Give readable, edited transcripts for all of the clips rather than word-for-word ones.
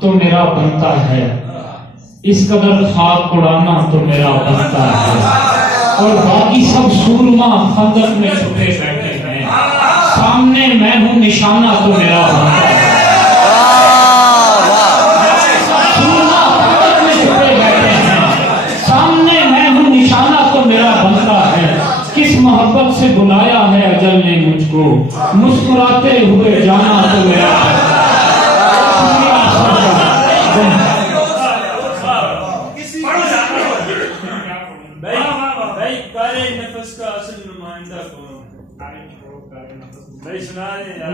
तो मेरा बनता है, इस कदर खाक उड़ाना तो मेरा बनता है। और बाकी सब सूरमा खंदक में छुपे बैठे हैं, सामने मैं हूँ निशाना तो मेरा बनता है। सूरमा खंदक में छुपे बैठे हैं, सामने मैं हूँ निशाना तो मेरा बनता है। किस मोहब्बत से बुलाया है अजल ने मुझको, मुस्कुराते हुए जाना तो मेरा बनता है।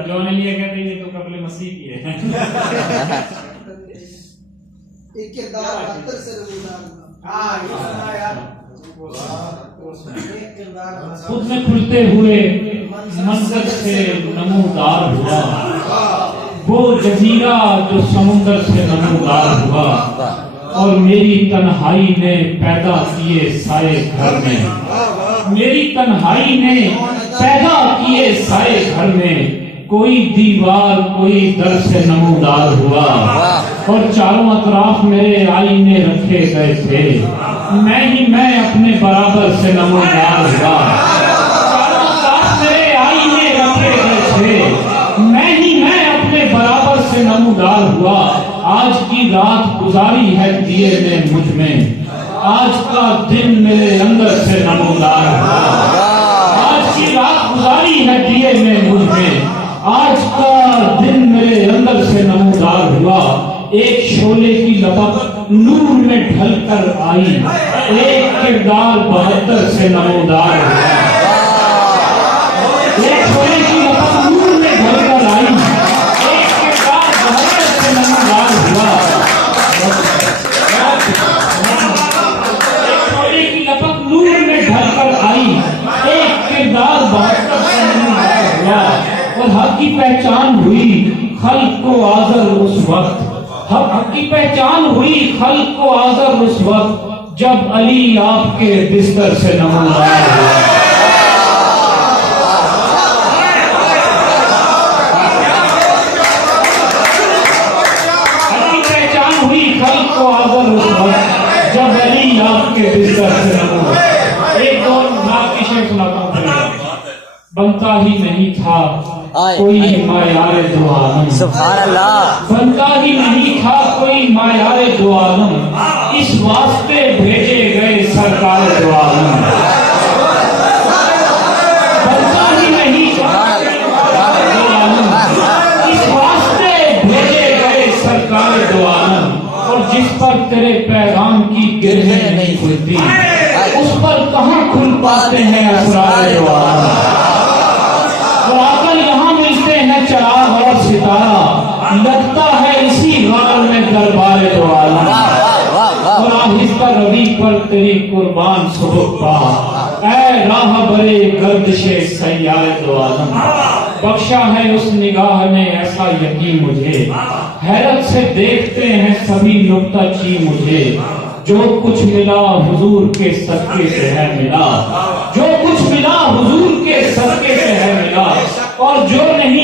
जो नहीं ये कहते ये तो कबले मसीह की है। एक किरदार बहत्तर से खुद में खुलते हुए मंजर से नमूदार हुआ, वो जजीरा जो समुंदर से नमूदार हुआ। और मेरी तन्हाई ने पैदा किए साए घर में, मेरी तन्हाई ने पैदा किए साए घर में। कोई दीवार कोई दर से नमूदार हुआ, और चारों अतराफ मेरे आईने रखे गए थे। मैं अपने बराबर से नमूदार हुआ। चारों अतराफ मेरे आईने रखे गए थे, मैं अपने बराबर से नमूदार हुआ। आज की रात गुजारी है दिए ने मुझ में, आज का दिन मेरे अंदर से नमूदार हुआ। आज की रात गुजारी है दिए में मुझ में, आज का दिन मेरे अंदर से नमूदार हुआ। एक शोले की लपक नूर में ढलकर आई, एक किरदार 72 से नमूदार हुआ। एक शोले की लपक नूर में ढलकर आई, एक किरदार 72 से नमूदार हुआ। एक शोले की लपक नूर में ढलकर आई, एक किरदार 72 से नमूदार हुआ। और हक की पहचान हुई खल्क को आज़र उस वक्त, हक की पहचान हुई खल्क को आज़र उस वक्त, जब अली आपके बिस्तर से नमूदार हुआ। हक की पहचान हुई खल्क को आज़र उस वक्त, जब अली आपके बिस्तर से नमूदार। एक और नात की शेर सुनाता हूँ। बनता ही नहीं था कोई मायारे दो आलम, सुभान अल्लाह। बनता ही नहीं था कोई मायारे दो आलम, इस वास्ते भेजे गए सरकार दो आलम। बनता ही नहीं था दो आलम, इस वास्ते भेजे गए सरकार दो आलम। और जिस पर तेरे पैगाम की गिरहें नहीं खुलती, उस पर कहाँ खुल पाते हैं असरार दो आलम। और आकर यहाँ मिलते हैं चिराग और सितारा, लगता है इसी गार में दरबार दो आलम। और आहिस्ता रवि पर तेरी कुर्बान सुबह पा, ऐ राह बरे गर्दिशे सैयार दो आलम। बख्शा है उस निगाह ने ऐसा यकीन मुझे, हैरत से देखते हैं सभी नुक्ता ची मुझे। जो कुछ मिला हुजूर के सदके से है मिला, जो कुछ मिला हुजूर के सदके से है मिला। और जो नहीं